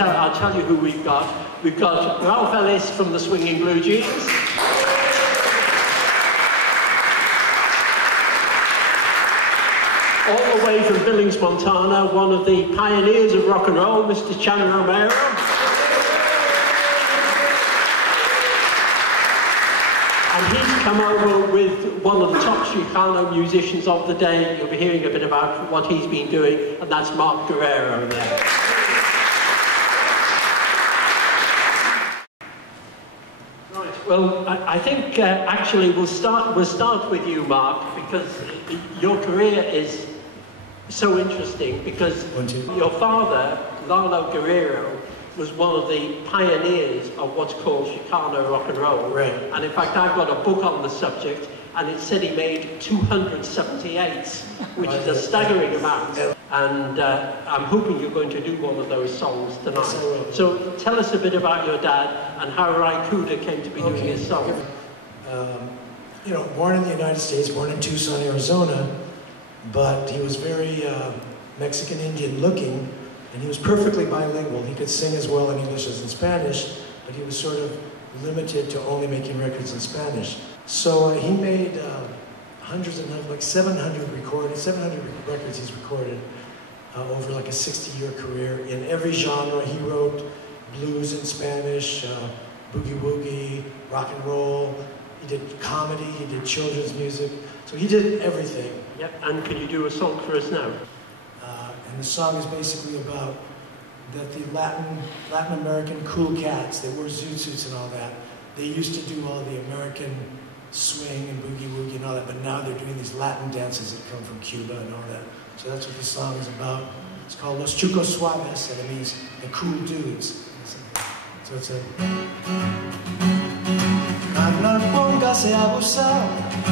I'll tell you who we've got. We've got Ralph Ellis from the Swinging Blue Jeans. All the way from Billings, Montana, one of the pioneers of rock and roll, Mr. Romero. And he's come over with one of the top Chicano musicians of the day. You'll be hearing a bit about what he's been doing, and that's Mark Guerrero there. Right, well, I think actually we'll start with you, Mark, because your career is so interesting, because your father, Lalo Guerrero, was one of the pioneers of what's called Chicano rock and roll. Right. And in fact, I've got a book on the subject, and it said he made 278, which is a staggering amount. And I'm hoping you're going to do one of those songs tonight. Yes, I will. So tell us a bit about your dad and how Raikuda came to be doing his song. You know, born in the United States, born in Tucson, Arizona, but he was very Mexican-Indian looking, and he was perfectly bilingual. He could sing as well in English as in Spanish, but he was sort of limited to only making records in Spanish. So he made hundreds and hundreds, like 700 records he's recorded over like a 60-year career in every genre. He wrote blues in Spanish, boogie-woogie, rock and roll. He did comedy, he did children's music. So he did everything. Yep, and can you do a song for us now? And the song is basically about that the Latin American cool cats that wore zoot suits and all that, they used to do all the American swing and boogie-woogie and all that, but now they're doing these Latin dances that come from Cuba and all that. So that's what the song is about. It's called Los Chucos Suaves, and it means the cool dudes. So it's a... Carnal, póngase a gozar,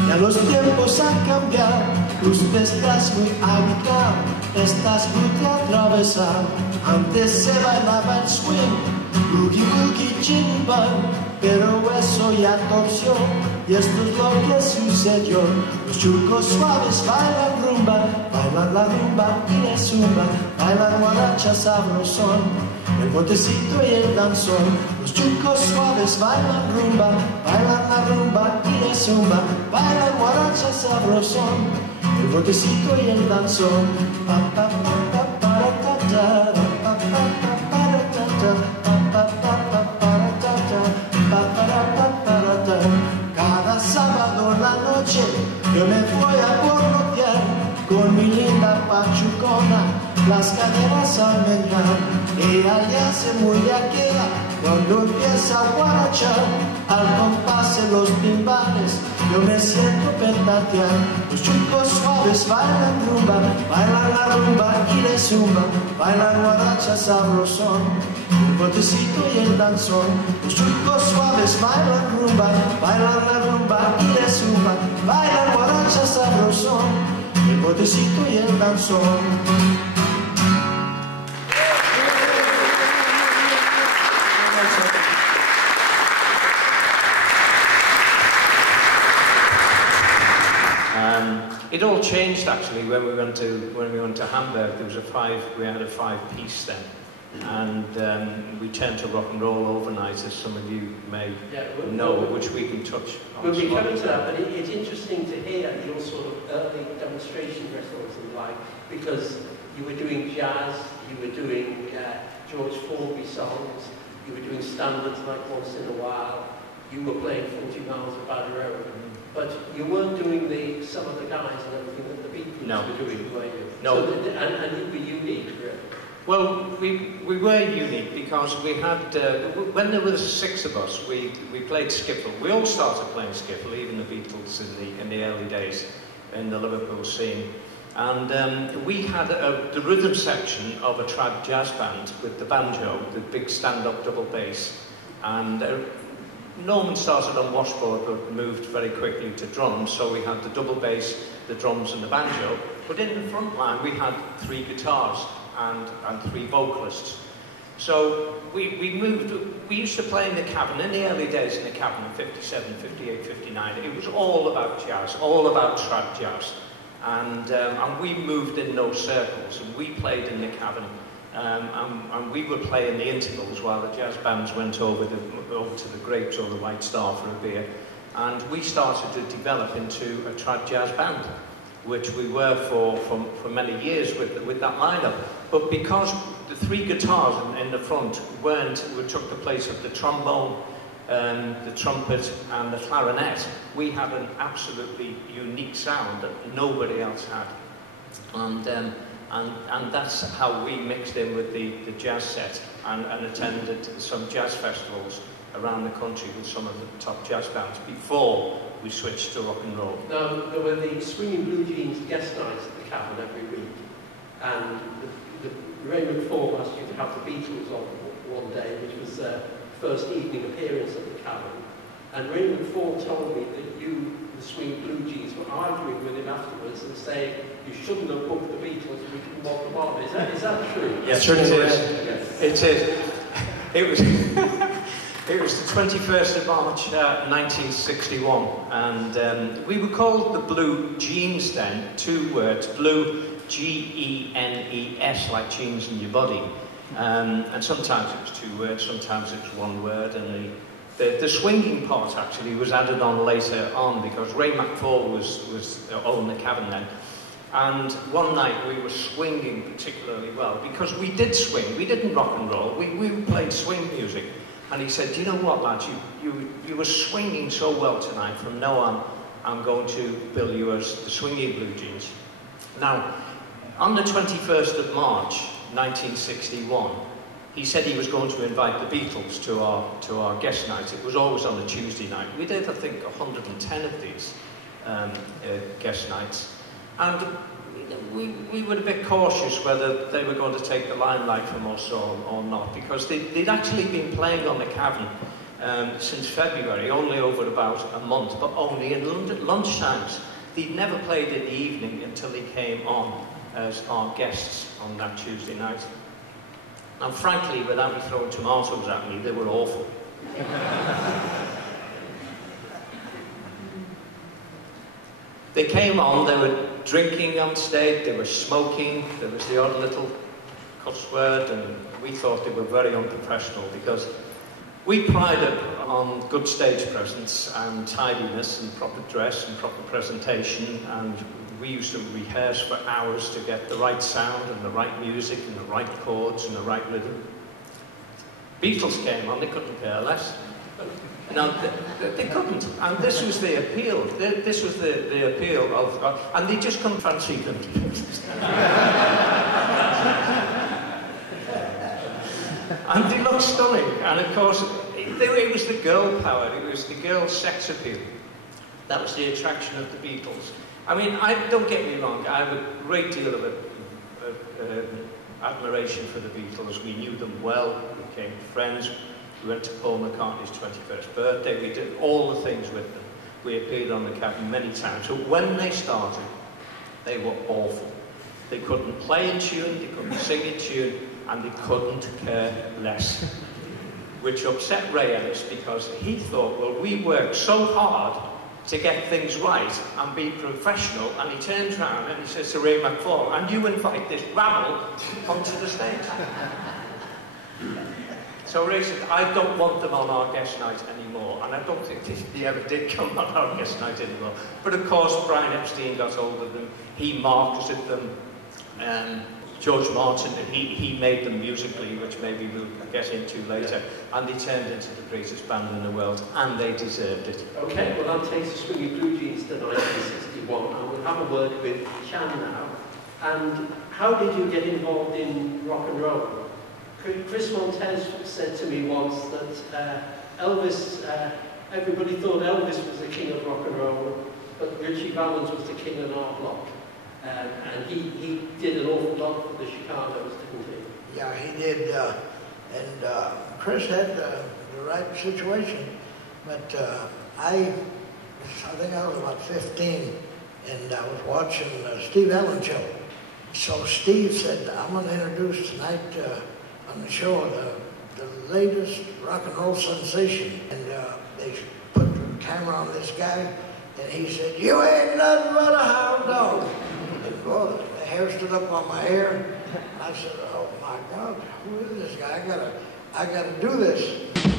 ya los tiempos han cambiado. Tú estás muy habituado, estás muy de atravesar. Antes se bailaba el swing, boogie boogie chimbal, pero eso ya torció, y esto es lo que sucedió. Los chucos suaves bailan rumba, bailan la rumba y la zumba, bailan guaracha sabrosón, el botecito y el danzón. Los chucos suaves bailan rumba, bailan la rumba y la zumba, bailan guaracha sabrosón, el botecito y el danzón. Pa, pa, pa, pa, pa, ta, ta, pa, pa, pa, pa, ta, ta, pa, pa, pa, pa, ta, ta, pa, pa, pa, pa, ta. Cada sábado la noche yo me voy a borrotear con mi linda pachucona, las caderas a menear. Ella le hace muy aquella cuando empieza a guarachar, al compás de los timbales yo me siento petatear. Los chucos suaves bailan rumba, bailan la rumba y la zumba, bailan guaracha sabrosón, el botecito y el danzón. Los chucos suaves bailan rumba, bailan la rumba y la zumba, bailan guaracha sabrosón, el botecito y el danzón. It all changed actually when we went to Hamburg. There was we had a five-piece then, and we turned to rock and roll overnight, as some of you may know, which we can touch on. We'll be coming to that, but it's interesting to hear your sort of early demonstration records and like, because you were doing jazz, you were doing George Formby songs, you were doing standards like Once in a While, you were playing 40 Miles of Bad Road. But you weren't doing some of the guys and everything that the Beatles were doing, were you? No. So and you were unique, really. Well, we were unique because we had, when there was 6 of us, we played skiffle. We all started playing skiffle, even the Beatles in the early days in the Liverpool scene. And we had the rhythm section of a trad jazz band with the banjo, the big stand-up double bass. And Norman started on washboard but moved very quickly to drums, so we had the double bass, the drums and the banjo. But in the front line we had 3 guitars and 3 vocalists. So we used to play in the Cavern, in the early days in the Cavern in 57, 58, 59. It was all about jazz, all about trad jazz. And we moved in those circles, and we played in the Cavern and we would play in the intervals while the jazz bands went over to the Grapes or the White Star for a beer. And we started to develop into a trad jazz band, which we were for many years with that lineup. But because the 3 guitars in the front took the place of the trombone, the trumpet and the clarinet, we had an absolutely unique sound that nobody else had. And that's how we mixed in with the jazz set and attended some jazz festivals around the country with some of the top jazz bands before we switched to rock and roll. Now, there were the Swinging Blue Jeans guest nights at the Cavern every week, and the Raymond Ford asked you to have the Beatles on one day, which was their first evening appearance at the Cavern. And Raymond Ford told me that you, the Swinging Blue Jeans, were arguing with him afterwards and saying you shouldn't have booked the Beatles, we didn't want them on. Is that true? Yes, it is. It is. It was. It was the 21st of March, 1961, and we were called the Blue Jeans then, 2 words, blue, G-E-N-E-S, like jeans in your body, and sometimes it was 2 words, sometimes it was 1 word, and the swinging part actually was added on later on, because Ray McFall was owned the Cavern then, and one night we were swinging particularly well, because we did swing, we didn't rock and roll, we played swing music. And he said, do you know what, lads, you were swinging so well tonight, from now on, I'm going to bill you as the Swinging Blue Jeans. Now, on the 21st of March, 1961, he said he was going to invite the Beatles to our guest night. It was always on a Tuesday night. We did, I think, 110 of these guest nights. And we were a bit cautious whether they were going to take the limelight from us or not, because they'd actually been playing on the Cavern since February, only over about a month, but only in lunchtimes. They'd never played in the evening until they came on as our guests on that Tuesday night. And frankly, without me throwing tomatoes at me, they were awful. They came on, they were drinking on stage, they were smoking, there was the odd little cuss word, and we thought they were very unprofessional, because we prided on good stage presence and tidiness and proper dress and proper presentation, and we used to rehearse for hours to get the right sound and the right music and the right chords and the right rhythm. Beatles came on, they couldn't care less. No, they couldn't, and this was the appeal. This was the appeal of, and they just couldn't fancy them. And they looked stunning, and of course, it was the girl power, it was the girl sex appeal. That was the attraction of the Beatles. I mean, don't get me wrong, I have a great deal of admiration for the Beatles. We knew them well, we became friends. We went to Paul McCartney's 21st birthday. We did all the things with them. We appeared on the Cavern many times. So when they started, they were awful. They couldn't play a tune, they couldn't sing a tune, and they couldn't care less. Which upset Ray Ellis, because he thought, well, we worked so hard to get things right and be professional, and he turns around and he says to Ray McFall, and you invite this rabble onto the stage. So Ray said, I don't want them on our guest night anymore, and I don't think they ever did come on our guest night anymore. But of course, Brian Epstein got hold of them, he marketed them, George Martin, he made them musically, which maybe we'll get into later, and they turned into the greatest band in the world, and they deserved it. Okay, well that takes the Swinging Blue Jeans to 1961, and we'll have a word with Chan now. And how did you get involved in rock and roll? Chris Montez said to me once that Elvis, everybody thought Elvis was the king of rock and roll, but Richie Valens was the king of our block. And he did an awful lot for the Chicanos, didn't he? Yeah, he did. And Chris had the right situation. But I think I was about 15, and I was watching Steve Allen show. So Steve said, I'm going to introduce tonight on the show the latest rock and roll sensation. And they put the camera on this guy, and he said, you ain't nothing but a hound dog. And boy, they hair stood up on my hair. And I said, oh my God, who is this guy? I gotta do this.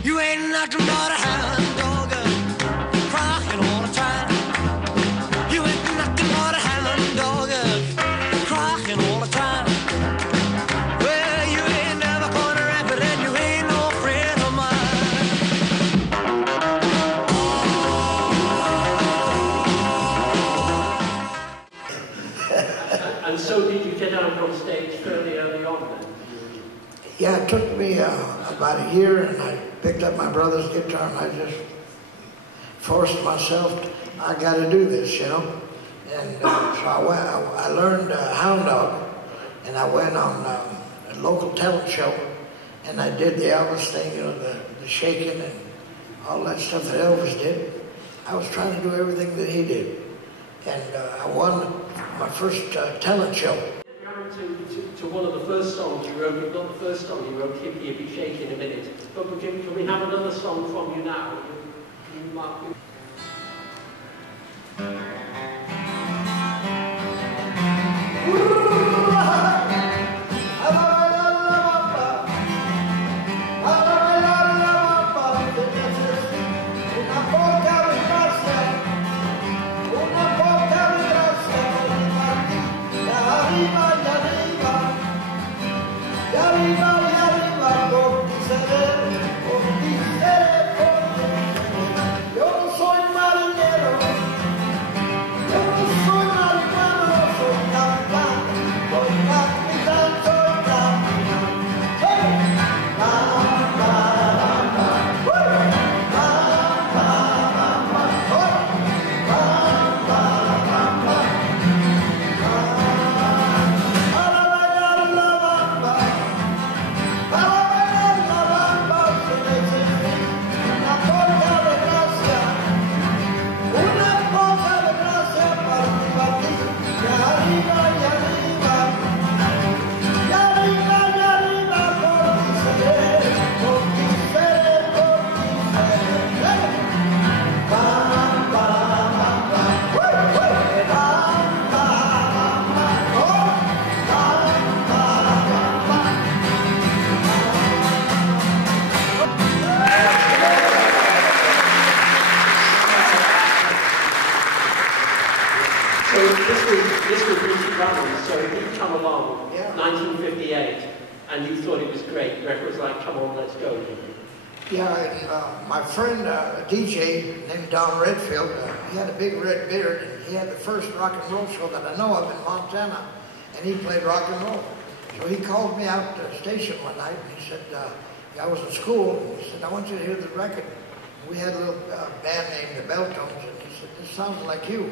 You ain't nothing but a hound dog, crying all the time. You ain't nothing but a hound dog, crying all the time. Well, you ain't never gonna rap it, and you ain't no friend of mine. And so did you get out on stage fairly early on then? Yeah, it took me about a year, and I picked up my brother's guitar, and I just forced myself, I got to do this, you know. And so I learned Hound Dog, and I went on a local talent show, and I did the Elvis thing, you know, the shaking and all that stuff that Elvis did. I was trying to do everything that he did. And I won my first talent show. To one of the first songs you wrote, not the first song you wrote, Hippy, Hippy, Shake in a minute. But can we have another song from you now? Can you mark me? So he'd come along, 1958, and you thought it was great. The record was like, come on, let's go. Yeah, and my friend, a DJ named Don Redfield, he had a big red beard, and he had the first rock and roll show that I know of in Montana, and he played rock and roll. So he called me out to the station one night, and he said, I was in school, and he said, I want you to hear the record. We had a little band named the Beltones, and he said, this sounds like you.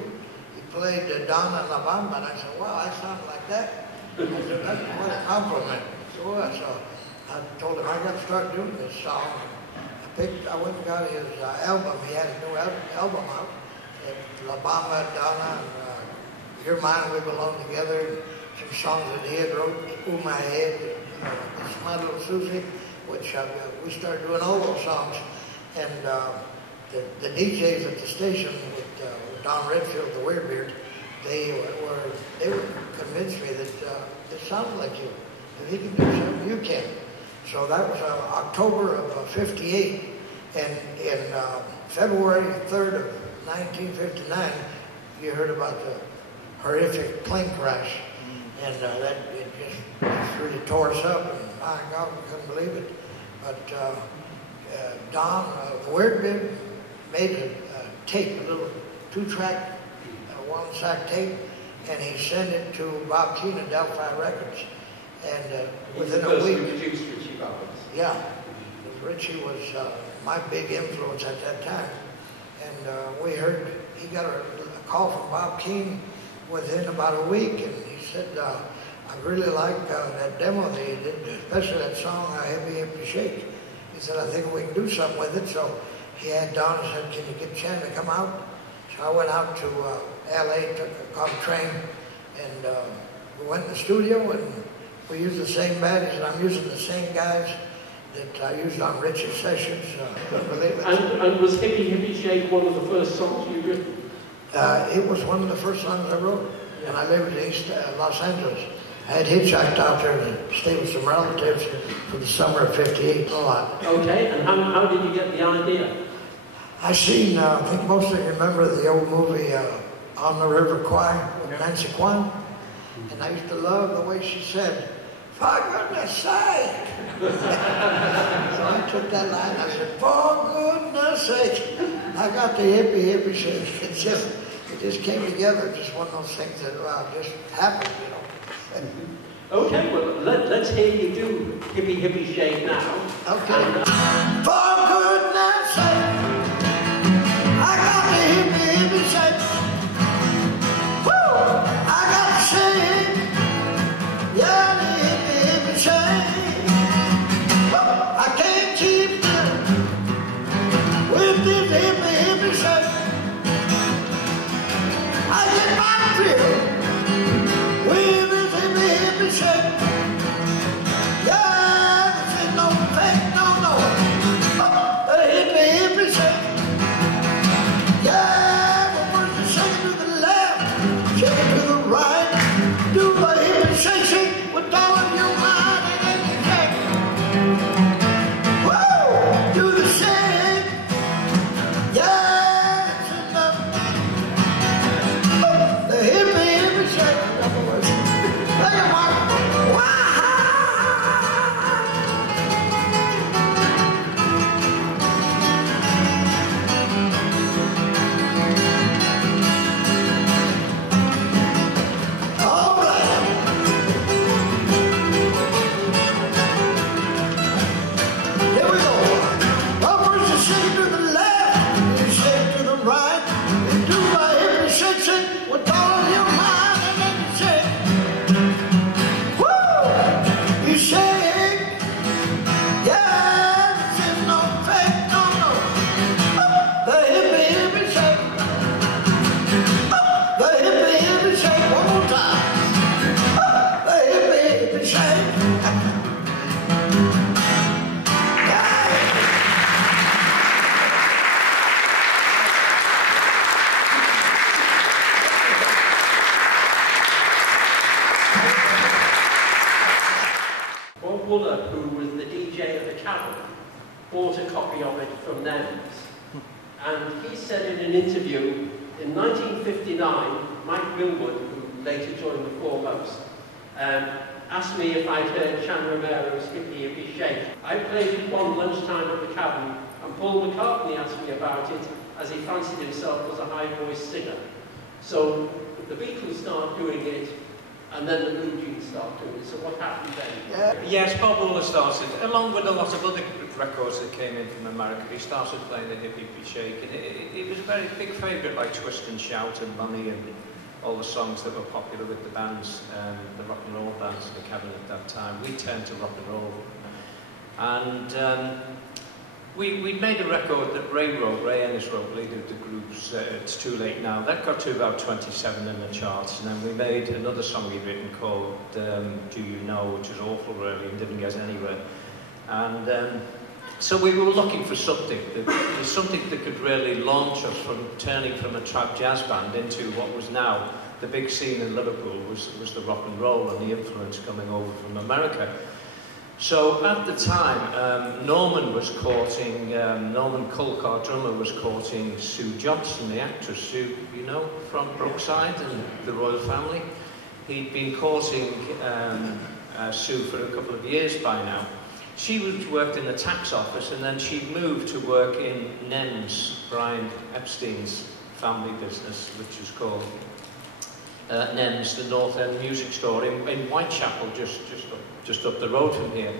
He played Donna La Bamba, and I said, wow, I sound like that. I said, that's what a compliment. So I told him I got to start doing this song. I went and got his album. He had a new album out. La Bamba, Donna, and You're Mine, We Belong Together, and some songs that he had wrote, Ooh My Head, It's My Little Susie, which we started doing all those songs. And the DJs at the station with Don Redfield, the Weirbeard, they were convinced me that it sounded like you. If he can do something, you can. So that was October of '58, and in February 3rd of 1959, you heard about the horrific plane crash, and that it just really tore us up, and my God, we couldn't believe it. But Don Weirbeard made a tape, a little 2-track, 1-sack tape, and he sent it to Bob Keane at Delphi Records. And within a week, produced Richie Roberts. Yeah, Richie was my big influence at that time. And we heard, he got a call from Bob Keane within about a week, and he said, I really like that demo that you did, especially that song, Hippy, Hippy, Shake. He said, I think we can do something with it. So he had Don and said, can you get a chance to come out? So I went out to LA, caught a train, and we went in the studio, and we used the same band. He said, I'm using the same guys that I used on Richie's sessions. Couldn't believe it. And was Hippy Hippy Shake one of the first songs you wrote? It was one of the first songs I wrote. and I lived in East Los Angeles. I had hitchhiked out there to stay with some relatives for the summer of '58 a lot. Okay, and how did you get the idea? I seen, I think most of you remember the old movie On the River Kwai with Nancy Kwan. And I used to love the way she said, "For goodness sake!" So I took that line, I said, "For goodness sake!" I got the hippie shake. It just came together, just one of those things that, well, just happened, you know. Okay, well, let's hear you do Hippy Shake now. Okay. For goodness sake, I got the hippie shake. Woo! I got to shake. Yeah, the hippie shake. Woo! I can't keep with this hippie shake. I get my thrill with this hippie shake. Yeah, this is no fake, no. The hippie shake. Yeah, but we're just shaking to the left, shaking to the right. Do a hippie shake with all of your mind and then shake. Woo! Do the shake. Yeah, it's enough. The hippie shake. Look at Mark. Wow! All right. Here we go. Well, first you shake to the left, you shake to the right. You do my hippie shake with all of your mind, and then you shake. Woo! You shake. Yeah, this is no fake, no. The hippie shake. The hippie shake. One more time. The hippie shake. Bob Wooler, who was the DJ at the Cavern, bought a copy of it from Nems. And he said in an interview, in 1959, Mike Millwood, who later joined the Foremost, asked me if I'd heard Chan Romero's Hippy Shake. I played it one lunchtime at the Cavern, and Paul McCartney asked me about it, as he fancied himself as a high-voiced singer. So the Beatles started doing it, and then the Blue Jeans started doing it. So what happened then? Yes, Bob Wooler started, along with a lot of other records that came in from America, he started playing the Hippy Shake, and it was a very big favourite, like Twist and Shout and Money and all the songs that were popular with the bands, the rock and roll bands in the Cavern at that time. We turned to rock and roll. And we made a record that Ray Ellis wrote, leader of the group's It's Too Late Now. That got to about 27 in the charts, and then we made another song we'd written called Do You Know, which was awful really and didn't get anywhere. And so we were looking for something that could really launch us from turning from a trap jazz band into what was now the big scene in Liverpool was the rock and roll and the influence coming over from America. So at the time, Norman Culk, our drummer, was courting Sue Johnston, the actress, Sue, you know, from Brookside and the royal family. He'd been courting Sue for a couple of years by now. She worked in the tax office, and then she moved to work in Nems, Brian Epstein's family business, which is called Nems, the North End Music Store in Whitechapel, just up the road from here.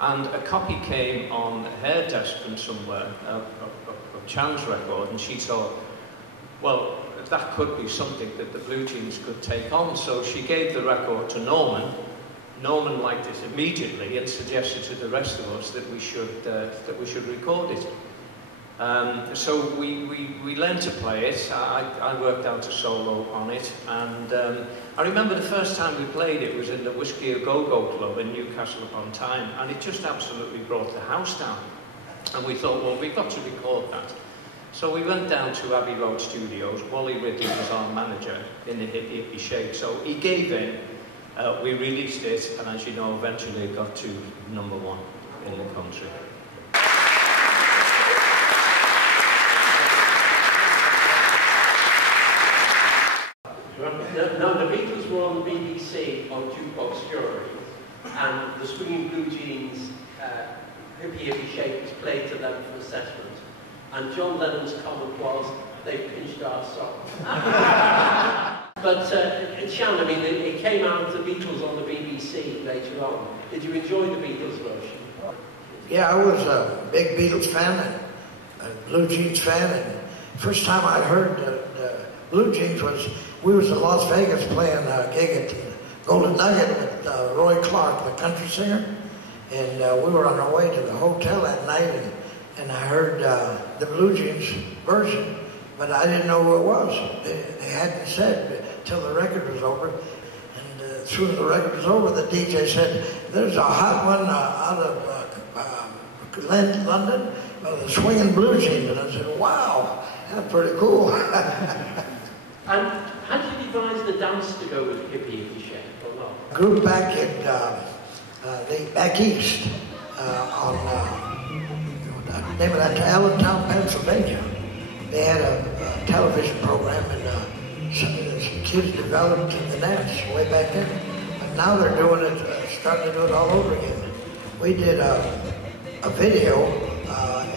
And a copy came on her desk from somewhere of Chan's record, and she thought, well, that could be something that the Blue Jeans could take on. So she gave the record to Norman. Norman liked it immediately and suggested to the rest of us that we should record it. So we learned to play it. I worked out a solo on it, and I remember the first time we played it was in the Whiskey A Go-Go Club in Newcastle upon Tyne, and it just absolutely brought the house down. And we thought, well, we've got to record that. So we went down to Abbey Road Studios. Wally Ridley was our manager in the Hippy shape. So he gave in, we released it, and as you know, eventually it got to #1 in the country. No, the Beatles were on the BBC on Jukebox Jury, and the Swinging Blue Jeans, Hippy Hippy Shake was played to them for assessment. And John Lennon's comment was, they pinched our song. But Shan, I mean, it came out, the Beatles on the BBC later on. Did you enjoy the Beatles version? Yeah, I was a big Beatles fan and a Blue Jeans fan. And first time I heard Blue Jeans was, we was in Las Vegas playing a gig at Golden Nugget with Roy Clark, the country singer. And we were on our way to the hotel that night, and I heard the Blue Jeans version, but I didn't know who it was. They hadn't said till the record was over. And as soon as the record was over, the DJ said, "There's a hot one out of London, the Swinging Blue Jeans." And I said, "Wow, that's pretty cool." And how did you devise the dance to go with Hippy Hippy Shake or not? Group back in back east on name of that Allentown, Pennsylvania. They had a television program, and some kids developed the dance way back then. And now they're doing it, starting to do it all over again. We did a video,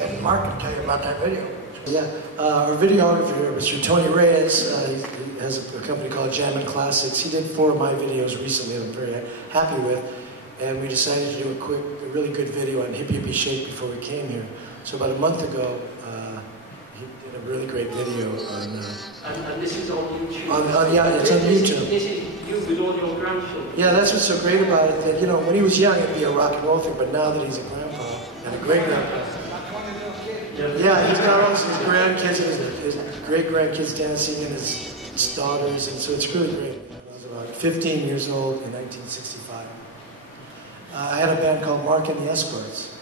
and Mark can tell you about that video. Yeah, our videographer, Mr. Tony Reyes, he has a company called Jammin' Classics. He did 4 of my videos recently I'm very happy with. And we decided to do a really good video on Hippy Hippy Shake before we came here. So about a month ago, he did a really great video on... and this is on YouTube? Yeah, it's on YouTube. This is you with all your grandchildren? Yeah, that's what's so great about it, that, you know, when he was young, it'd be a rock and roll thing, but now that he's a grandpa, and a great-grandpa, yeah, he's got all his grandkids, his great-grandkids dancing, and his daughters, and so it's really great. I was about 15 years old in 1965. I had a band called Mark and the Escorts,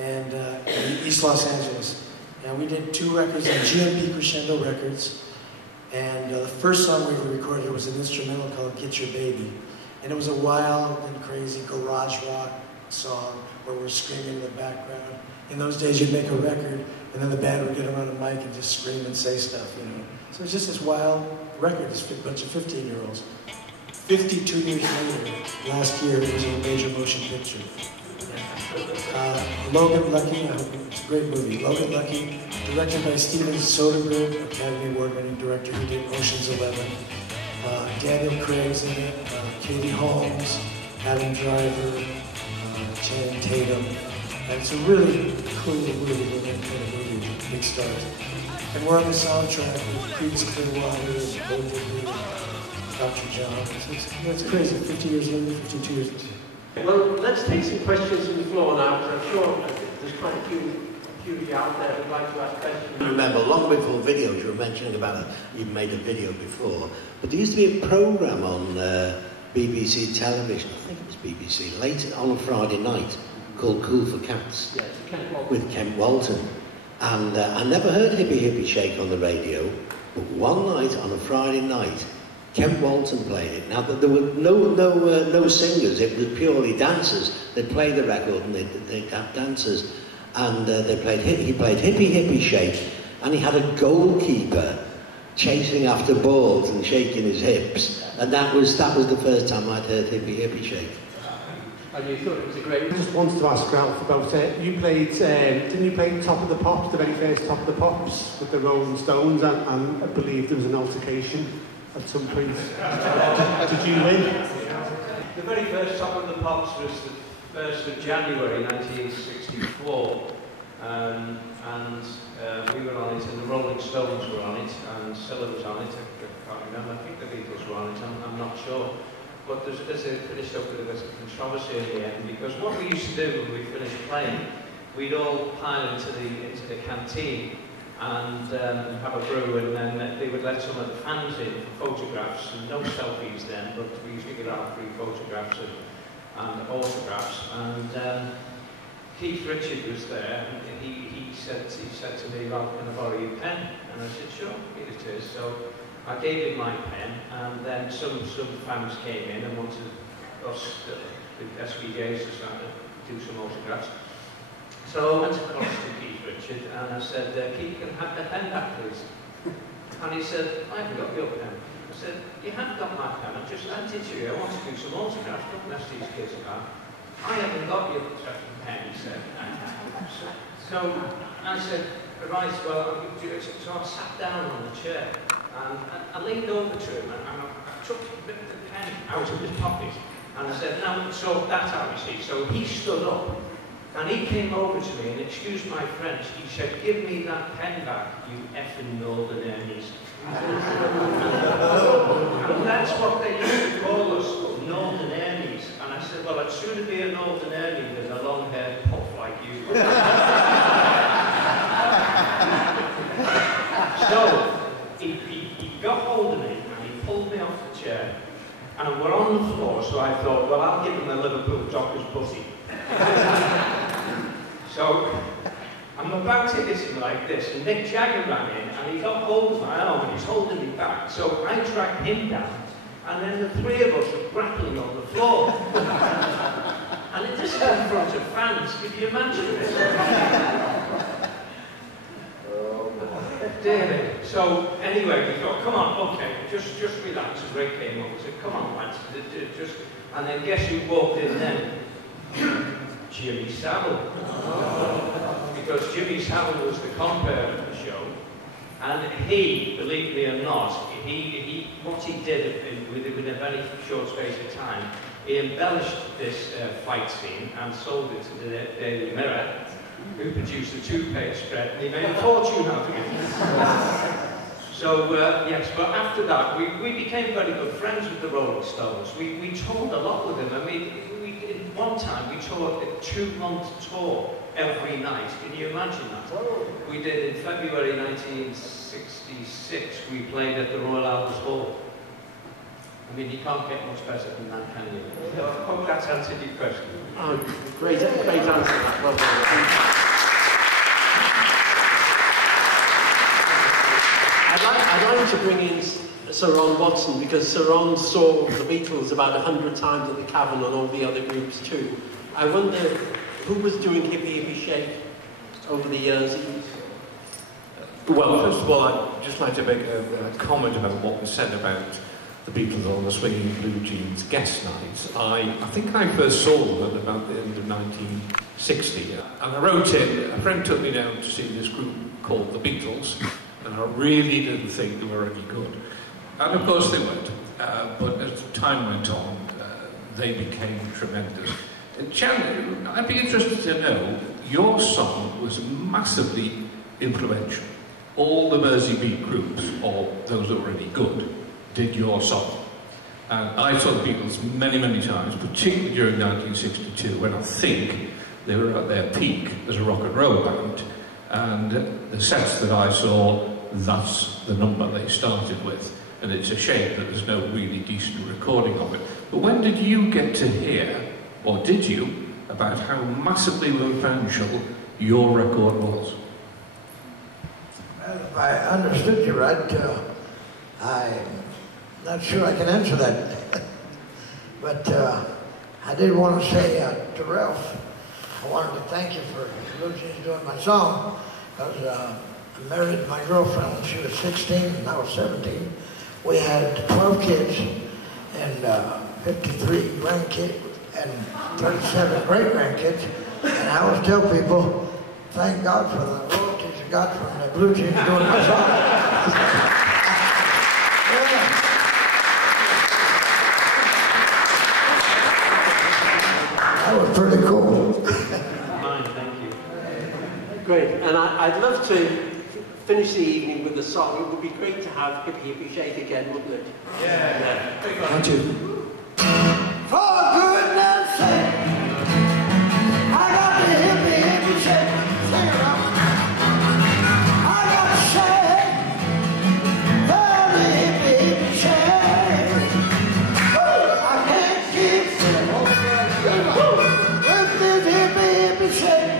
and in East Los Angeles. And we did 2 records on GMP Crescendo Records. And the first song we ever recorded was an instrumental called Get Your Baby. And it was a wild and crazy garage rock song where we're screaming in the background. In those days, you'd make a record, and then the band would get around a mic and just scream and say stuff, you know. So it was just this wild record, this bunch of 15-year-olds. 52 years later, last year, it was a major motion picture. Logan Lucky, it's a great movie. Logan Lucky, directed by Steven Soderbergh, Academy Award-winning director who did Ocean's 11. Daniel Craig's in it, Katie Holmes, Adam Driver, Channing Tatum. And it's a really cool, really kind of movie with big stars. And we're on the soundtrack with Creedence Clearwater, Bo Diddley, Dr. John. It's crazy, 50 years later, 52 years later. Well, let's take some questions from the floor now, because I'm sure there's quite a few out there who'd like to ask questions. I remember, long before videos, you were mentioning about you've made a video before, but there used to be a programme on BBC television, I think it was BBC, late on a Friday night, called Cool for Cats, yes, with Kent Walton. And I never heard Hippy Hippy Shake on the radio, but one night on a Friday night, Kent Walton played it. Now, there were no singers, it was purely dancers. They'd play the record and they'd have dancers. And he played Hippy Hippy Shake, and he had a goalkeeper chasing after balls and shaking his hips. And that was the first time I'd heard Hippy Hippy Shake. And you thought it was a great... I just wanted to ask Ralph about it. You played, didn't you play Top of the Pops, the very first Top of the Pops with the Rolling Stones, and I believe there was an altercation at some point. Did you win? The very first Top of the Pops was the 1st of January 1964, and we were on it, and the Rolling Stones were on it, and Scylla was on it. I can't remember. I think the Beatles were on it. I'm not sure. But there's a finished up with a controversy in the end, because what we used to do when we finished playing, we'd all pile into the canteen and have a brew, and then they would let some of the fans in for photographs, and no selfies then, but we used to get out free photographs and autographs. And Keith Richard was there, and he said to me, "Well, can I borrow your pen?" And I said, "Sure, here it is." So I gave him my pen, and then some fans came in and wanted us, the SVJs, to start to do some autographs. So I went across to Keith Richard and I said, "Keith, can I have the pen back, please?" And he said, "I haven't got your pen." I said, "You have got my pen, I just lent it to you, I want to do some autographs, don't mess these kids about." "I haven't got your pen," he said. So I said, "Right, well, I'll do it." So I sat down on the chair and I leaned over to him and I took the pen out of his pocket and I said, "Now sort that out, you see." So he stood up and he came over to me and, excuse my French, he said, "Give me that pen back, you effing Northern Ernies." And that's what they used to call us, Northern Ernies. And I said, "Well, I'd sooner be a Northern Ernie than a long-haired puff like you." So he got hold of me and he pulled me off the chair and we're on the floor, so I thought, well, I'll give him a Liverpool doctor's pussy. So I'm about to hit him like this, and Nick Jagger ran in and he got hold of my arm and he's holding me back. So I dragged him down, and then the three of us were grappling on the floor. And this is in front of fans, can you imagine this? Dear me. So anyway, we thought, come on, okay, just relax. And Ray came over and said, "Come on, lads, just..." And then guess who walked in then? Jimmy Savile. Because Jimmy Savile was the compere of the show, and he, believe me or not, what he did within a very short space of time, he embellished this fight scene and sold it to the Daily Mirror, who produced a 2-page spread, and he made a fortune out of it. So, yes, but after that, we became very good friends with the Rolling Stones. We toured a lot with them. I mean, one time we toured a 2-month tour every night. Can you imagine that? We did in February 1966, we played at the Royal Albert Hall. I mean, you can't get much better than that, can you? I hope that's answered your question. Oh, great answer. Well done. I'd like to bring in Sir Ron Watson, because Sir Ron saw the Beatles about 100 times at the Cavern and all the other groups too. I wonder who was doing Hippy Hippy Shake over the years? Well, first of all, I'd just like to make a comment about what was said about the Beatles on the Swinging Blue Jeans guest nights. I think I first saw them at about the end of 1960, and I wrote in, a friend took me down to see this group called the Beatles, and I really didn't think they were any good. And of course they weren't, but as time went on, they became tremendous. Chan, I'd be interested to know, your song was massively influential. All the Merseybeat groups, or those that were any good, did your song. And I saw the Beatles many, many times, particularly during 1962, when I think they were at their peak as a rock and roll band. And the sets that I saw, that's the number they started with. And it's a shame that there's no really decent recording of it. But when did you get to hear, or did you, about how massively influential your record was? Well, if I understood you right, I'm not sure I can answer that. But I did want to say to Ralph, I wanted to thank you for doing my song, because I married my girlfriend when she was 16 and I was 17. We had 12 kids and 53 grandkids and 37 great-grandkids. And I always tell people, thank God for the royalties I got from the Blue Jeans doing my song. That was pretty cool. Thank you. Great, and I'd love to finish the evening with a song. It would be great to have Hippy Hippy Shake again, wouldn't it? Yeah. Want to? For goodness sake, I got the hippie hippie shake. Sing it up. I got to shake, the hippie hippie shake. I can't keep still with this hippie hippie shake.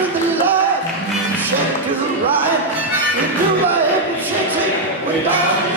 to the left, shake to the right. We do my hippie shake, we don't